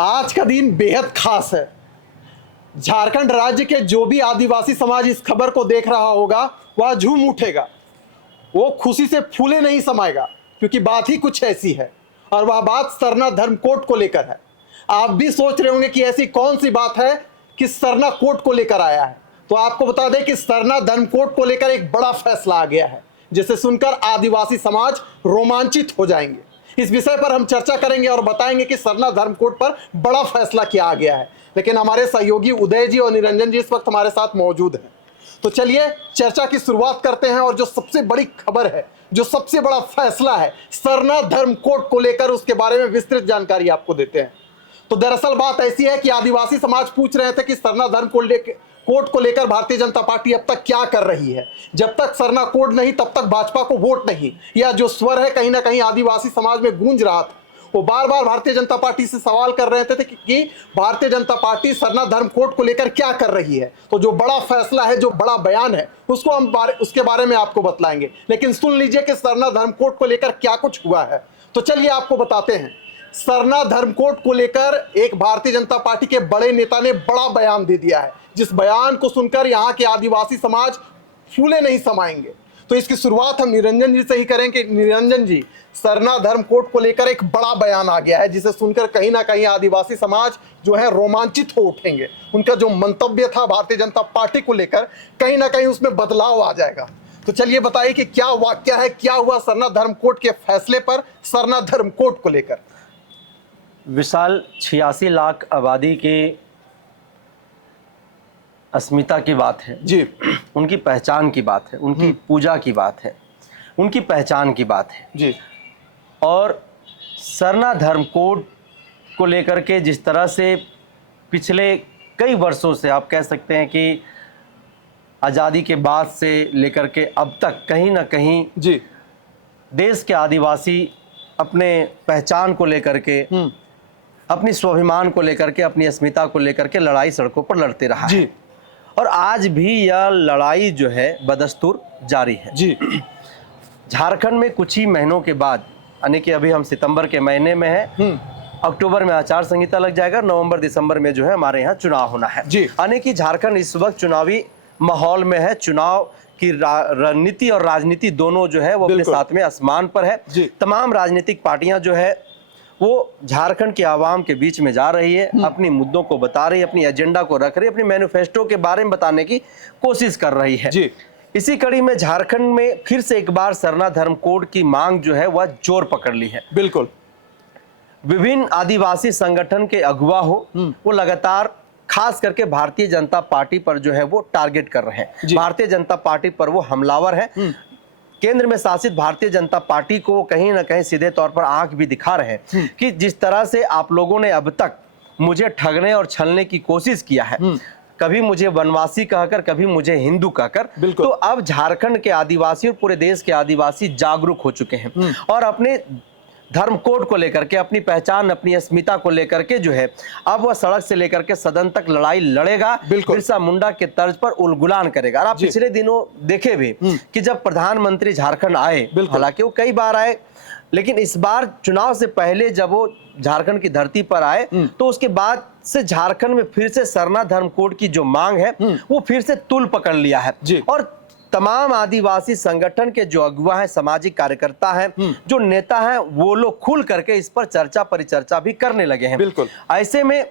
आज का दिन बेहद खास है। झारखंड राज्य के जो भी आदिवासी समाज इस खबर को देख रहा होगा वह झूम उठेगा, वो खुशी से फूले नहीं समाएगा, क्योंकि बात ही कुछ ऐसी है और वह बात सरना धर्म कोड को लेकर है। आप भी सोच रहे होंगे कि ऐसी कौन सी बात है कि सरना कोड को लेकर आया है। तो आपको बता दें कि सरना धर्म कोड को लेकर एक बड़ा फैसला आ गया है, जिसे सुनकर आदिवासी समाज रोमांचित हो जाएंगे। इस विषय पर हम चर्चा करेंगे और बताएंगे कि सरना धर्म कोड पर बड़ा फैसला किया आ गया है। लेकिन हमारे सहयोगी उदय जी और निरंजन जी इस वक्त हमारे साथ मौजूद हैं। तो चलिए चर्चा की शुरुआत करते हैं और जो सबसे बड़ी खबर है, जो सबसे बड़ा फैसला है सरना धर्म कोड को लेकर, उसके बारे में विस्तृत जानकारी आपको देते हैं। तो दरअसल बात ऐसी है कि आदिवासी समाज पूछ रहे थे कि सरना धर्म कोड को लेकर भारतीय जनता पार्टी अब तक क्या कर रही है। जब तक सरना कोड नहीं तब तक भाजपा को वोट नहीं, यह जो स्वर है कहीं ना कहीं आदिवासी समाज में गूंज रहा था। वो बार बार भारतीय जनता पार्टी से सवाल कर रहे थे कि भारतीय जनता पार्टी सरना धर्म कोड को लेकर क्या कर रही है। तो जो बड़ा फैसला है, जो बड़ा बयान है, उसको हम उसके बारे में आपको बतलाएंगे। लेकिन सुन लीजिए कि सरना धर्म कोड को लेकर क्या कुछ हुआ है। तो चलिए आपको बताते हैं। सरना धर्म कोड को लेकर एक भारतीय जनता पार्टी के बड़े नेता ने बड़ा बयान दे दिया है, जिस बयान को सुनकर यहाँ के आदिवासी समाज फूले नहीं समाएंगे। तो इसकी शुरुआत हम निरंजन जी से ही करें कि निरंजन जी, सरना धर्म कोड को लेकर एक बड़ा बयान आ गया है, जिसे सुनकर कहीं ना कहीं आदिवासी समाज जो है रोमांचित हो उठेंगे। उनका जो मंतव्य था भारतीय जनता पार्टी को लेकर, कहीं ना कहीं उसमें बदलाव आ जाएगा। तो चलिए बताइए कि क्या वाक्य है, क्या हुआ सरना धर्म कोड के फैसले पर, सरना धर्म कोड को लेकर। विशाल 86 लाख आबादी की अस्मिता की बात है जी, उनकी पहचान की बात है, उनकी पूजा की बात है, उनकी पहचान की बात है जी। और सरना धर्म कोड को लेकर के जिस तरह से पिछले कई वर्षों से आप कह सकते हैं कि आज़ादी के बाद से लेकर के अब तक कहीं ना कहीं जी, देश के आदिवासी अपने पहचान को लेकर के, अपनी स्वाभिमान को लेकर के, अपनी अस्मिता को लेकर के लड़ाई सड़कों पर लड़ते रहा जी, है और आज भी यह लड़ाई जो है बदस्तूर जारी है। जी। झारखंड में कुछ ही महीनों के बाद, यानी कि अभी हम सितंबर के महीने में हैं, अक्टूबर में आचार संहिता लग जाएगा, नवंबर दिसंबर में जो है हमारे यहाँ चुनाव होना है। यानी कि झारखंड इस वक्त चुनावी माहौल में है। चुनाव की रणनीति और राजनीति दोनों जो है वो अपने साथ में आसमान पर है। तमाम राजनीतिक पार्टियां जो है वो झारखंड के आवाम के बीच में जा रही है, अपनी मुद्दों को बता रही है, अपनी एजेंडा को रख रही है, अपनी मैनिफेस्टो के बारे में बताने की कोशिश कर रही है। इसी कड़ी में झारखंड में फिर से एक बार सरना धर्म कोड की मांग जो है वह जोर पकड़ ली है। बिल्कुल। विभिन्न आदिवासी संगठन के अगुवा हो वो लगातार खास करके भारतीय जनता पार्टी पर जो है वो टारगेट कर रहे हैं। भारतीय जनता पार्टी पर वो हमलावर है। केंद्र में शासित भारतीय जनता पार्टी को कहीं ना कहीं सीधे तौर पर आंख भी दिखा रहे हैं कि जिस तरह से आप लोगों ने अब तक मुझे ठगने और छलने की कोशिश किया है, कभी मुझे वनवासी कहकर, कभी मुझे हिंदू कहकर, तो अब झारखंड के आदिवासी और पूरे देश के आदिवासी जागरूक हो चुके हैं और अपने धर्म कोड को लेकर के, अपनी पहचान, अपनी अस्मिता को लेकर के जो है अब वह सड़क से लेकर के सदन तक लड़ाई लड़ेगा, बिरसा मुंडा के तर्ज पर उलगुलान करेगा। और आप पिछले दिनों देखे भी कि जब प्रधानमंत्री झारखंड आए, हालांकि वो कई बार आए, लेकिन इस बार चुनाव से पहले जब वो झारखंड की धरती पर आए तो उसके बाद से झारखंड में फिर से सरना धर्म कोड की जो मांग है वो फिर से तूल पकड़ लिया है और तमाम आदिवासी संगठन के जो अगुवा हैं, सामाजिक कार्यकर्ता हैं, जो नेता हैं, वो लोग खुल करके इस पर चर्चा परिचर्चा भी करने लगे हैं। बिल्कुल। ऐसे में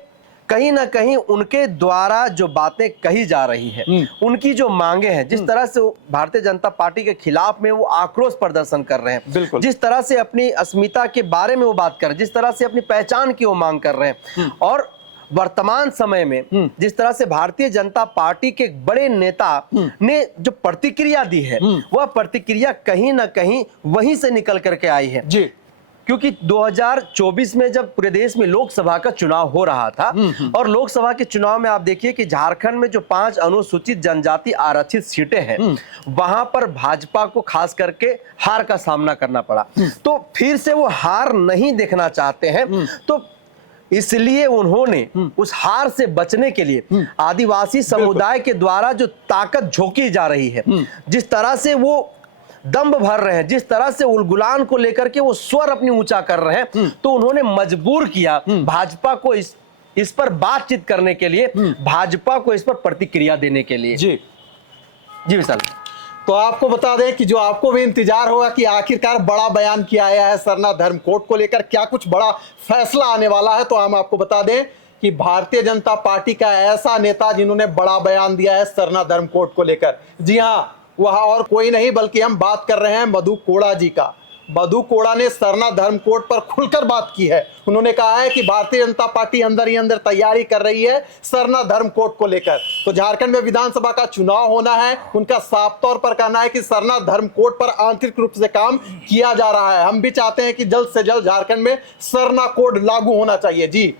कहीं ना कहीं उनके द्वारा जो बातें कही जा रही है, उनकी जो मांगे हैं, जिस तरह से भारतीय जनता पार्टी के खिलाफ में वो आक्रोश प्रदर्शन कर रहे हैं, जिस तरह से अपनी अस्मिता के बारे में वो बात कर रहे हैं, जिस तरह से अपनी पहचान की वो मांग कर रहे हैं और वर्तमान समय में जिस तरह से भारतीय जनता पार्टी के बड़े नेता ने जो प्रतिक्रिया दी है, वह प्रतिक्रिया कहीं ना कहीं वहीं से निकल करके आई है। क्योंकि 2024 में जब पूरे देश में लोकसभा का चुनाव हो रहा था और लोकसभा के चुनाव में आप देखिए कि झारखंड में जो 5 अनुसूचित जनजाति आरक्षित सीटें हैं, वहां पर भाजपा को खास करके हार का सामना करना पड़ा। तो फिर से वो हार नहीं देखना चाहते हैं, तो इसलिए उन्होंने उस हार से बचने के लिए आदिवासी समुदाय के द्वारा जो ताकत झोंकी जा रही है, जिस तरह से वो दम्भ भर रहे हैं, जिस तरह से उलगुलान को लेकर के वो स्वर अपनी ऊंचा कर रहे हैं, तो उन्होंने मजबूर किया भाजपा को इस पर बातचीत करने के लिए, भाजपा को इस पर प्रतिक्रिया देने के लिए। जी जी विशाल, तो आपको बता दें कि जो आपको भी इंतजार होगा कि आखिरकार बड़ा बयान किया आया है सरना धर्म कोड को लेकर, क्या कुछ बड़ा फैसला आने वाला है, तो हम आपको बता दें कि भारतीय जनता पार्टी का ऐसा नेता जिन्होंने बड़ा बयान दिया है सरना धर्म कोड को लेकर, जी हां, वह और कोई नहीं बल्कि हम बात कर रहे हैं मधु कोड़ा जी का। मधु कोड़ा ने सरना धर्म कोड पर खुलकर बात की है। उन्होंने कहा है कि भारतीय जनता पार्टी अंदर ही अंदर तैयारी कर रही है सरना धर्म कोड को लेकर। तो झारखंड में विधानसभा का चुनाव होना है, उनका साफ तौर पर कहना है कि सरना धर्म कोड पर आंतरिक रूप से काम किया जा रहा है। हम भी चाहते हैं कि जल्द से जल्द झारखंड में सरना कोड लागू होना चाहिए। जी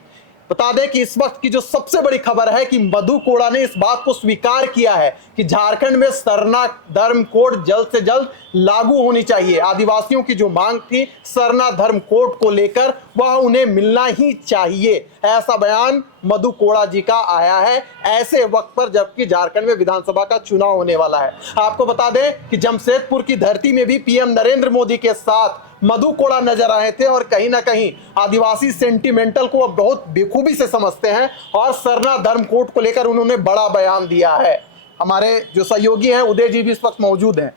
बता दें कि इस वक्त की जो सबसे बड़ी खबर है कि मधु कोड़ा ने इस बात को स्वीकार किया है कि झारखंड में सरना धर्म कोड जल्द से जल्द लागू होनी चाहिए। आदिवासियों की जो मांग थी सरना धर्म कोड को लेकर, वह उन्हें मिलना ही चाहिए। ऐसा बयान मधु कोड़ा जी का आया है ऐसे वक्त पर जबकि झारखंड में विधानसभा का चुनाव होने वाला है। आपको बता दें कि जमशेदपुर की धरती में भी पीएम नरेंद्र मोदी के साथ मधु कोड़ा नजर आए थे और कहीं ना कहीं आदिवासी सेंटिमेंटल को अब बहुत बेखूबी से समझते हैं और सरना धर्म कोड को लेकर उन्होंने बड़ा बयान दिया है। हमारे जो सहयोगी हैं उदय जी भी इस वक्त मौजूद हैं।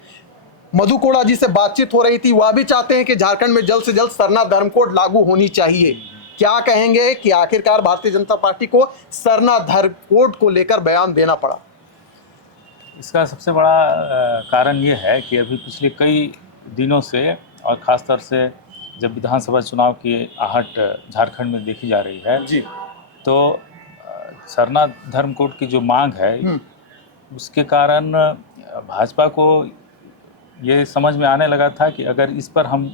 मधु कोड़ा जी से बातचीत हो रही थी, वह भी चाहते हैं कि झारखंड में जल्द से जल्द सरना धर्म कोड लागू होनी चाहिए। क्या कहेंगे कि आखिरकार भारतीय जनता पार्टी को सरना धर्म कोड को लेकर बयान देना पड़ा? इसका सबसे बड़ा कारण ये है कि अभी पिछले कई दिनों से और ख़ास तौर से जब विधानसभा चुनाव की आहट झारखंड में देखी जा रही है जी, तो सरना धर्म कोड की जो मांग है उसके कारण भाजपा को ये समझ में आने लगा था कि अगर इस पर हम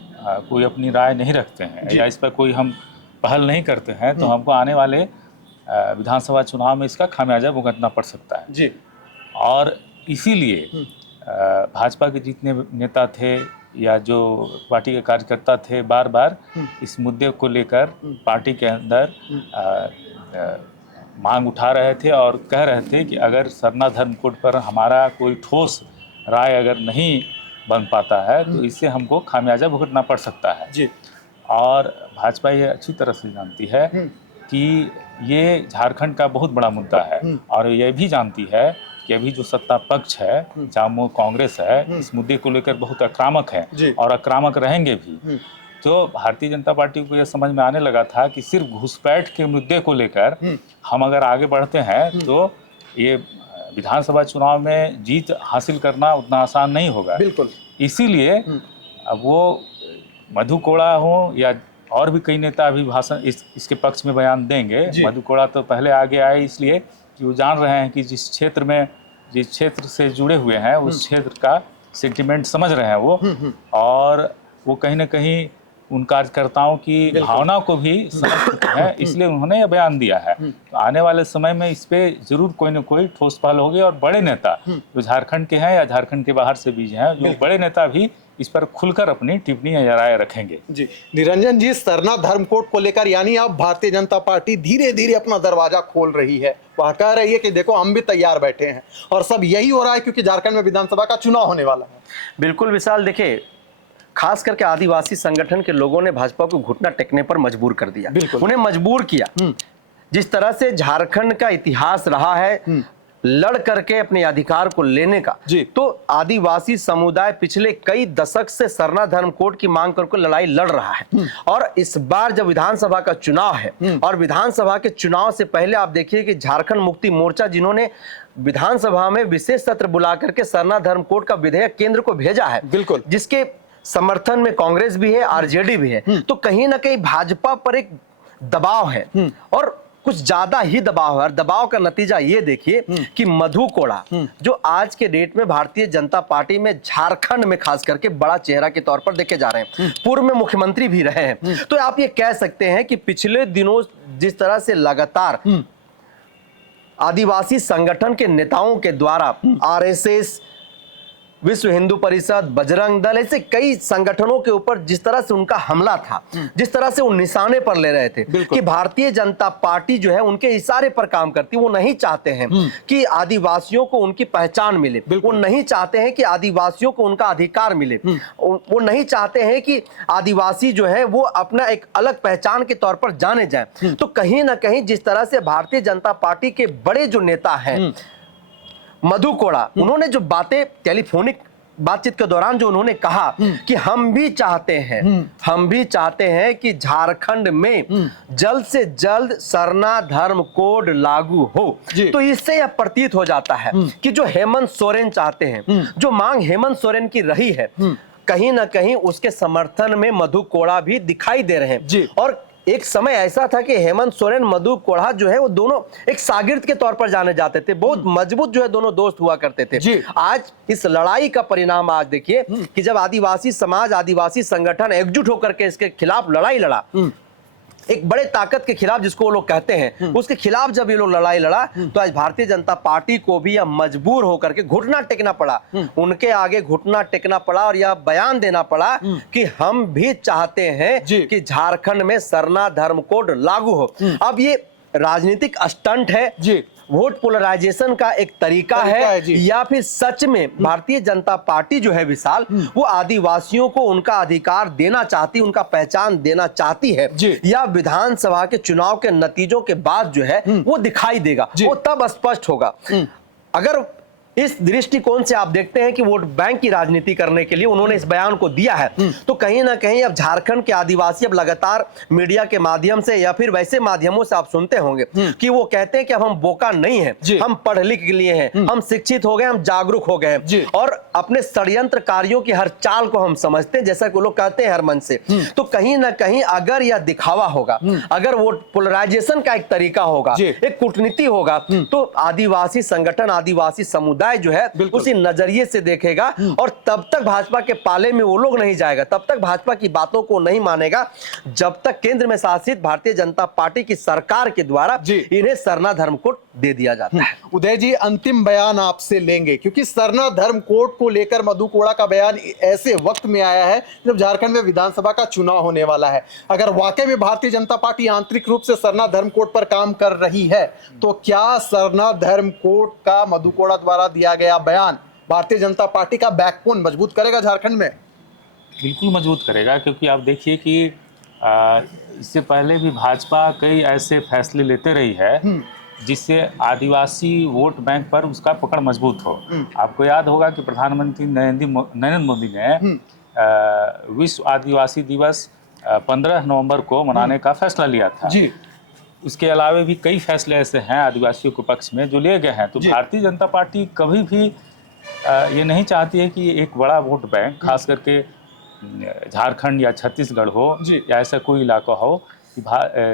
कोई अपनी राय नहीं रखते हैं या इस पर कोई हम पहल नहीं करते हैं तो हमको आने वाले विधानसभा चुनाव में इसका खामियाजा भुगतना पड़ सकता है जी, और इसीलिए भाजपा के जितने नेता थे या जो पार्टी के कार्यकर्ता थे बार बार इस मुद्दे को लेकर पार्टी के अंदर मांग उठा रहे थे और कह रहे थे कि अगर सरना धर्म कोड पर हमारा कोई ठोस राय अगर नहीं बन पाता है तो इससे हमको खामियाजा भुगतना पड़ सकता है। जी, और भाजपा ये अच्छी तरह से जानती है कि ये झारखंड का बहुत बड़ा मुद्दा है और ये भी जानती है कि अभी जो सत्ता पक्ष है जहाँ कांग्रेस है इस मुद्दे को लेकर बहुत आक्रामक है और आक्रामक रहेंगे भी। तो भारतीय जनता पार्टी को यह समझ में आने लगा था कि सिर्फ घुसपैठ के मुद्दे को लेकर हम अगर आगे बढ़ते हैं तो ये विधानसभा चुनाव में जीत हासिल करना उतना आसान नहीं होगा। बिल्कुल। इसीलिए अब वो मधु कोड़ा हो या और भी कई नेता अभी भाषण इसके पक्ष में बयान देंगे। मधु कोड़ा तो पहले आगे आए इसलिए कि वो जान रहे हैं कि जिस क्षेत्र से जुड़े हुए हैं उस क्षेत्र का सेंटिमेंट समझ रहे हैं वो, और वो कहीं ना कहीं उन कार्यकर्ताओं की भावना को भी समझ चुके हैं, इसलिए उन्होंने यह बयान दिया है। तो आने वाले समय में इस पे जरूर कोई न कोई ठोस पहल होगी और बड़े नेता जो झारखंड के हैं या झारखंड के बाहर से भी हैं, जो बड़े नेता भी इस पर खुलकर अपनी टिप्पणी या राय रखेंगे। जी निरंजन जी, सरना धर्म कोड को लेकर यानी अब भारतीय जनता पार्टी धीरे धीरे अपना दरवाजा खोल रही है। वह कह रही है कि देखो हम भी तैयार बैठे हैं और सब यही हो रहा है क्योंकि झारखंड में विधानसभा का चुनाव होने वाला है। बिल्कुल विशाल, देखिए खास करके आदिवासी संगठन के लोगों ने भाजपा को घुटना टेकने पर मजबूर कर दिया, उन्हें मजबूर किया। जिस तरह से झारखंड का इतिहास रहा है लड़ करके अपने अधिकार को लेने का, तो आदिवासी समुदाय पिछले कई दशक से सरना धर्म कोड की मांग करके लड़ाई लड़ रहा है। और इस बार जब विधानसभा का चुनाव है और विधानसभा के चुनाव से पहले आप देखिए कि झारखंड मुक्ति मोर्चा जिन्होंने विधानसभा में विशेष सत्र बुला करके सरना धर्म कोड का विधेयक केंद्र को भेजा है, बिल्कुल, जिसके समर्थन में कांग्रेस भी है, आरजेडी भी है, तो कहीं ना कहीं भाजपा पर एक दबाव है और कुछ ज्यादा ही दबाव है। और दबाव का नतीजा ये देखिए कि मधु कोड़ा जो आज के डेट में भारतीय जनता पार्टी में झारखंड में खास करके बड़ा चेहरा के तौर पर देखे जा रहे हैं, पूर्व में मुख्यमंत्री भी रहे हैं, तो आप ये कह सकते हैं कि पिछले दिनों जिस तरह से लगातार आदिवासी संगठन के नेताओं के द्वारा आरएसएस विश्व हिंदू परिषद, बजरंग दल, ऐसे कई संगठनों के ऊपर जिस तरह से उनका हमला था, जिस तरह से वो निशाने पर ले रहे थे कि भारतीय जनता पार्टी जो है उनके इशारे पर काम करती, वो नहीं चाहते हैं कि आदिवासियों को उनकी पहचान मिले, वो नहीं चाहते हैं कि आदिवासियों को उनका अधिकार मिले, वो नहीं चाहते हैं कि आदिवासी जो है वो अपना एक अलग पहचान के तौर पर जाने जाए। तो कहीं ना कहीं जिस तरह से भारतीय जनता पार्टी के बड़े जो नेता हैं मधु कोड़ा, उन्होंने जो बातें टेलीफोनिक बातचीत के दौरान जो उन्होंने कहा कि हम भी चाहते हैं कि झारखंड में जल्द से जल्द सरना धर्म कोड लागू हो, तो इससे यह प्रतीत हो जाता है कि जो हेमंत सोरेन चाहते हैं, जो मांग हेमंत सोरेन की रही है, कहीं ना कहीं उसके समर्थन में मधु कोड़ा भी दिखाई दे रहे हैं। और एक समय ऐसा था कि हेमंत सोरेन, मधु कोड़ा जो है वो दोनों एक शागिर्द के तौर पर जाने जाते थे, बहुत मजबूत जो है दोनों दोस्त हुआ करते थे। आज इस लड़ाई का परिणाम आज देखिए कि जब आदिवासी समाज, आदिवासी संगठन एकजुट होकर के इसके खिलाफ लड़ाई लड़ा, एक बड़े ताकत के खिलाफ जिसको वो लोग कहते हैं, उसके खिलाफ जब ये लोग लड़ाई लड़ा, तो आज भारतीय जनता पार्टी को भी यह मजबूर होकर के घुटना टेकना पड़ा, उनके आगे घुटना टेकना पड़ा और यह बयान देना पड़ा कि हम भी चाहते हैं कि झारखंड में सरना धर्म कोड लागू हो। अब ये राजनीतिक स्टंट है, वोट पोलराइजेशन का एक तरीका है या फिर सच में भारतीय जनता पार्टी जो है विशाल, वो आदिवासियों को उनका अधिकार देना चाहती, उनका पहचान देना चाहती है, या विधानसभा के चुनाव के नतीजों के बाद जो है वो दिखाई देगा, वो तब स्पष्ट होगा। अगर इस दृष्टिकोण से आप देखते हैं कि वोट बैंक की राजनीति करने के लिए उन्होंने इस बयान को दिया है, तो कहीं ना कहीं अब झारखंड के आदिवासी अब लगातार मीडिया के माध्यम से या फिर वैसे माध्यमों से आप सुनते होंगे कि वो कहते हैं कि अब हम बोका नहीं हैं, हम पढ़ लिख लिए हैं, हम शिक्षित हो गए, हम जागरूक हो गए हैं और अपने षड्यंत्रकारियों की हर चाल को हम समझते हैं, जैसा कि वो लोग कहते हैं हर मन से। तो कहीं ना कहीं अगर यह दिखावा होगा, अगर वोट पोलराइजेशन का एक तरीका होगा, एक कूटनीति होगा, तो आदिवासी संगठन, आदिवासी समुदाय जो है उसी नजरिए से देखेगा और तब तक भाजपा के पाले में वो लोग नहीं जाएगा, तब तक भाजपा की बातों को नहीं मानेगा, जब तक केंद्र में शासित भारतीय जनता पार्टी की सरकार के द्वारा इन्हें सरना धर्म कोड दे दिया जाता है। उदय जी, अंतिम बयान आपसे लेंगे क्योंकि सरना धर्म कोड को लेकर मधु कोड़ा का बयान ऐसे वक्त में आया है जब झारखंड में विधानसभा का चुनाव होने वाला है। अगर वाकई में भारतीय जनता पार्टी आंतरिक रूप से सरना धर्म कोड पर काम कर रही है, तो क्या सरना धर्म कोड का मधु कोड़ा द्वारा दिया गया बयान भारतीय जनता पार्टी का बैकबोन मजबूत करेगा झारखंड में? बिल्कुल मजबूत करेगा, क्योंकि आप देखिए कि इससे पहले भी भाजपा कई ऐसे फैसले लेते रही है जिससे आदिवासी वोट बैंक पर उसका पकड़ मजबूत हो। आपको याद होगा कि प्रधानमंत्री नरेंद्र मोदी ने विश्व आदिवासी दिवस 15 नवंबर को मनाने का फैसला लिया था। उसके अलावा भी कई फैसले ऐसे हैं आदिवासियों के पक्ष में जो लिए गए हैं। तो भारतीय जनता पार्टी कभी भी ये नहीं चाहती है कि एक बड़ा वोट बैंक, खास करके झारखंड या छत्तीसगढ़ हो या ऐसा कोई इलाका हो कि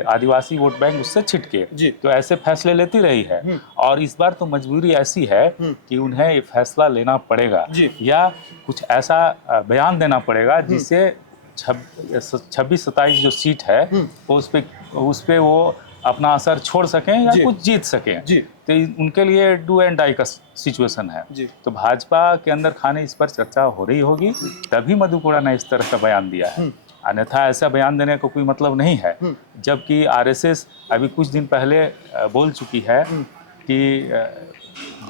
आदिवासी वोट बैंक उससे छिटके। तो ऐसे फैसले लेती रही है और इस बार तो मजबूरी ऐसी है कि उन्हें ये फैसला लेना पड़ेगा या कुछ ऐसा बयान देना पड़ेगा जिससे 26-27 जो सीट है उस पे वो अपना असर छोड़ सकें या कुछ जीत सकें। तो उनके लिए डू एंड डाई का सिचुएशन है। तो भाजपा के अंदर खाने इस पर चर्चा हो रही होगी, तभी मधु कोड़ा ने इस तरह का बयान दिया है, अन्यथा ऐसा बयान देने का कोई मतलब नहीं है। जबकि आरएसएस अभी कुछ दिन पहले बोल चुकी है कि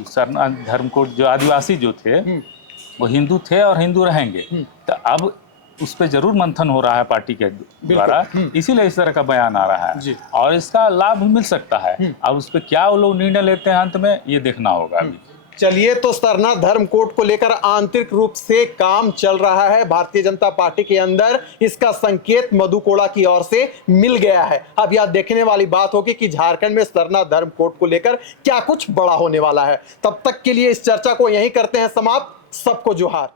सरना धर्म को जो आदिवासी जो थे वो हिंदू थे और हिंदू रहेंगे। तो अब उस पर जरूर मंथन हो रहा है पार्टी के द्वारा, इसीलिए इस तरह का बयान आ रहा है और इसका लाभ भी मिल सकता है। अब उस पर क्या वो लोग निर्णय लेते हैं अंत में, ये देखना होगा अभी। चलिए, तो सरना धर्म कोड को लेकर आंतरिक रूप से काम चल रहा है भारतीय जनता पार्टी के अंदर, इसका संकेत मधु कोड़ा की ओर से मिल गया है। अब यह देखने वाली बात होगी कि झारखंड में सरना धर्म कोड को लेकर क्या कुछ बड़ा होने वाला है। तब तक के लिए इस चर्चा को यहीं करते हैं समाप्त। सबको जोहार।